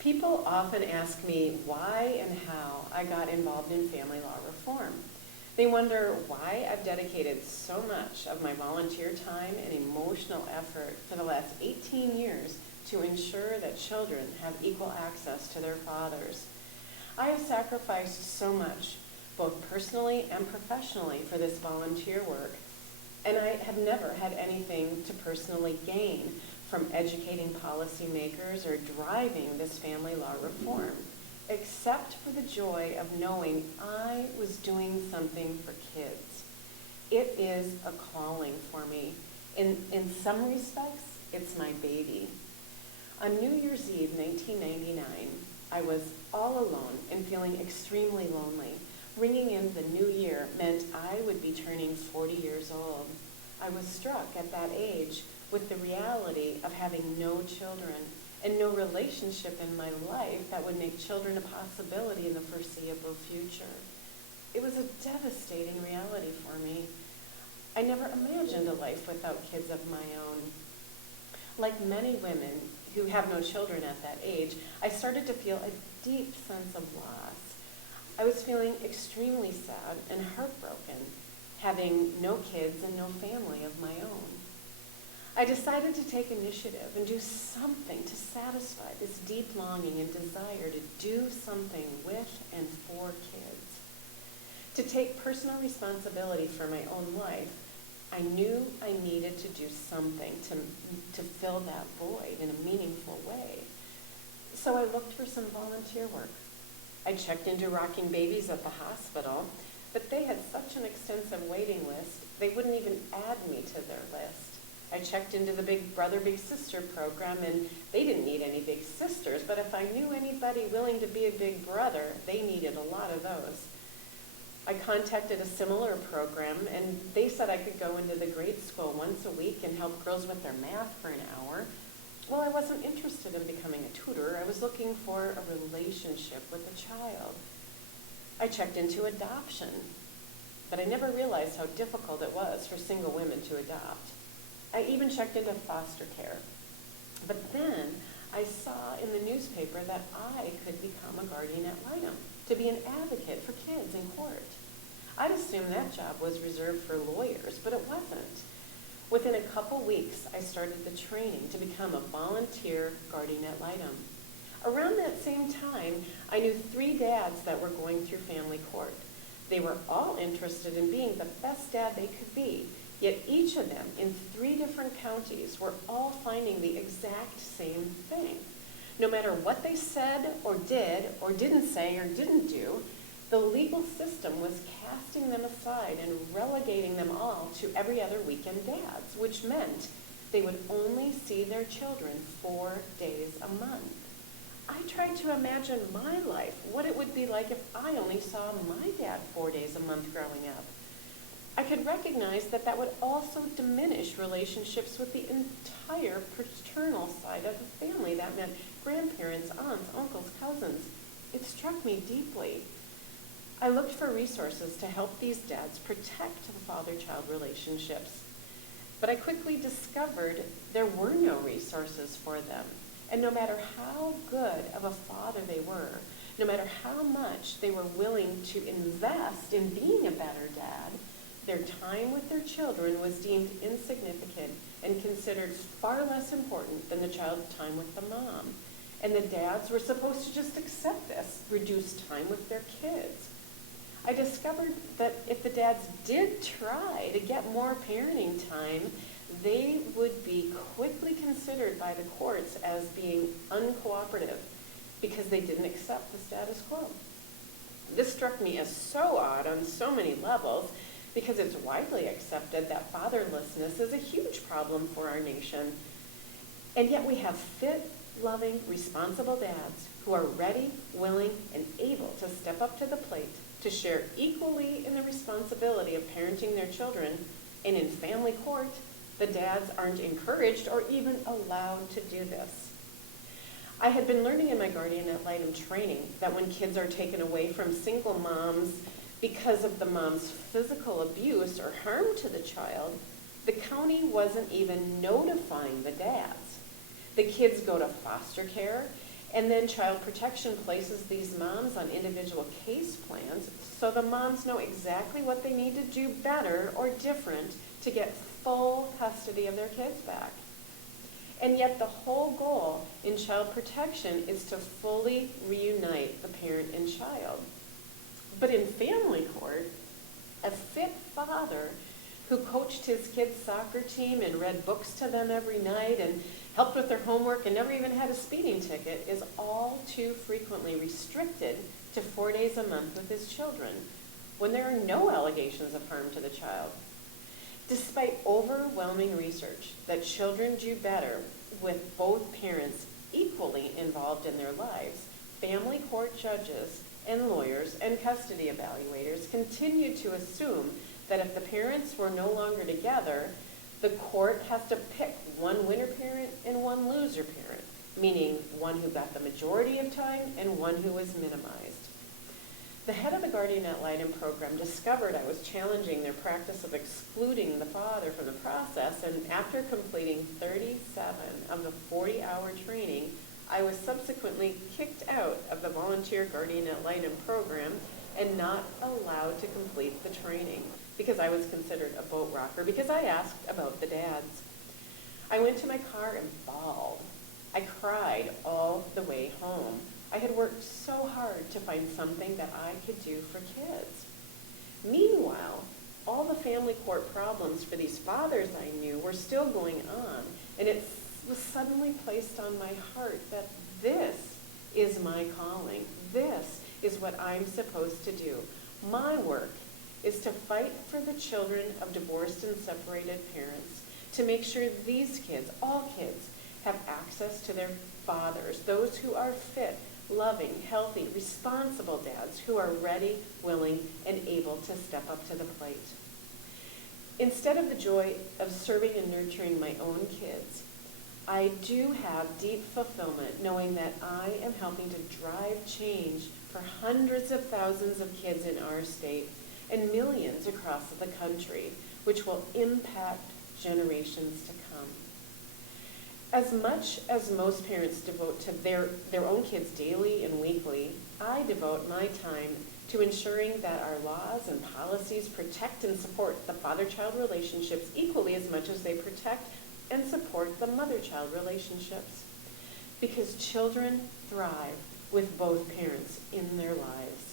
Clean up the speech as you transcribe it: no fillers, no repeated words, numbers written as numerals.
People often ask me why and how I got involved in family law reform. They wonder why I've dedicated so much of my volunteer time and emotional effort for the last 18 years to ensure that children have equal access to their fathers. I have sacrificed so much, both personally and professionally, for this volunteer work, and I have never had anything to personally gain from educating policymakers or driving this family law reform, except for the joy of knowing I was doing something for kids. It is a calling for me. In some respects, it's my baby. On New Year's Eve, 1999, I was all alone and feeling extremely lonely. Ringing in the new year meant I would be turning 40 years old. I was struck at that age with the reality of having no children and no relationship in my life that would make children a possibility in the foreseeable future. It was a devastating reality for me. I never imagined a life without kids of my own. Like many women who have no children at that age, I started to feel a deep sense of loss. I was feeling extremely sad and heartbroken, having no kids and no family of my own. I decided to take initiative and do something to satisfy this deep longing and desire to do something with and for kids. To take personal responsibility for my own life, I knew I needed to do something to fill that void in a meaningful way. So I looked for some volunteer work. I checked into rocking babies at the hospital, but they had such an extensive waiting list, they wouldn't even add me to their list. I checked into the Big Brother, Big Sister program, and they didn't need any big sisters, but if I knew anybody willing to be a big brother, they needed a lot of those. I contacted a similar program, and they said I could go into the grade school once a week and help girls with their math for an hour. Well, I wasn't interested in becoming a tutor. I was looking for a relationship with a child. I checked into adoption, but I never realized how difficult it was for single women to adopt. I even checked into foster care. But then I saw in the newspaper that I could become a guardian ad litem, to be an advocate for kids in court. I'd assumed that job was reserved for lawyers, but it wasn't. Within a couple weeks, I started the training to become a volunteer guardian ad litem. Around that same time, I knew 3 dads that were going through family court. They were all interested in being the best dad they could be, yet each of them in 3 different counties were all finding the exact same thing. No matter what they said or didn't say or didn't do, the legal system was casting them aside and relegating them all to every other weekend dads, which meant they would only see their children 4 days a month. I tried to imagine my life, what it would be like if I only saw my dad 4 days a month growing up. I could recognize that that would also diminish relationships with the entire paternal side of the family. That meant grandparents, aunts, uncles, cousins. It struck me deeply. I looked for resources to help these dads protect the father-child relationships. But I quickly discovered there were no resources for them. And no matter how good of a father they were, no matter how much they were willing to invest in being a better dad, their time with their children was deemed insignificant and considered far less important than the child's time with the mom. And the dads were supposed to just accept this reduced time with their kids. I discovered that if the dads did try to get more parenting time, they would be quickly considered by the courts as being uncooperative because they didn't accept the status quo. This struck me as so odd on so many levels because it's widely accepted that fatherlessness is a huge problem for our nation. And yet we have fit, loving, responsible dads who are ready, willing, and able to step up to the plate to share equally in the responsibility of parenting their children, and in family court, the dads aren't encouraged or even allowed to do this. I had been learning in my guardian ad litem training that when kids are taken away from single moms because of the mom's physical abuse or harm to the child, the county wasn't even notifying the dads. The kids go to foster care, And then child protection places these moms on individual case plans so the moms know exactly what they need to do better or different to get full custody of their kids back. And yet the whole goal in child protection is to fully reunite the parent and child. But in family court, a fit father who coached his kids' soccer team and read books to them every night and helped with their homework and never even had a speeding ticket is all too frequently restricted to 4 days a month with his children when there are no allegations of harm to the child. Despite overwhelming research that children do better with both parents equally involved in their lives, family court judges and lawyers and custody evaluators continue to assume that if the parents were no longer together, the court has to pick one winner parent and one loser parent, meaning one who got the majority of time and one who was minimized. The head of the Guardian Ad Litem program discovered I was challenging their practice of excluding the father from the process, and after completing 37 of the 40-hour training, I was subsequently kicked out of the volunteer Guardian Ad Litem program and not allowed to complete the training because I was considered a boat rocker because I asked about the dads. I went to my car and bawled. I cried all the way home. I had worked so hard to find something that I could do for kids. Meanwhile, all the family court problems for these fathers I knew were still going on, and it was suddenly placed on my heart that this is my calling. This is what I'm supposed to do. My work is to fight for the children of divorced and separated parents, to make sure these kids, all kids, have access to their fathers, those who are fit, loving, healthy, responsible dads who are ready, willing, and able to step up to the plate. Instead of the joy of serving and nurturing my own kids, I do have deep fulfillment knowing that I am helping to drive change for hundreds of thousands of kids in our state and millions across the country, which will impact generations to come. As much as most parents devote to their own kids daily and weekly, I devote my time to ensuring that our laws and policies protect and support the father-child relationships equally as much as they protect and support the mother-child relationships. Because children thrive with both parents in their lives.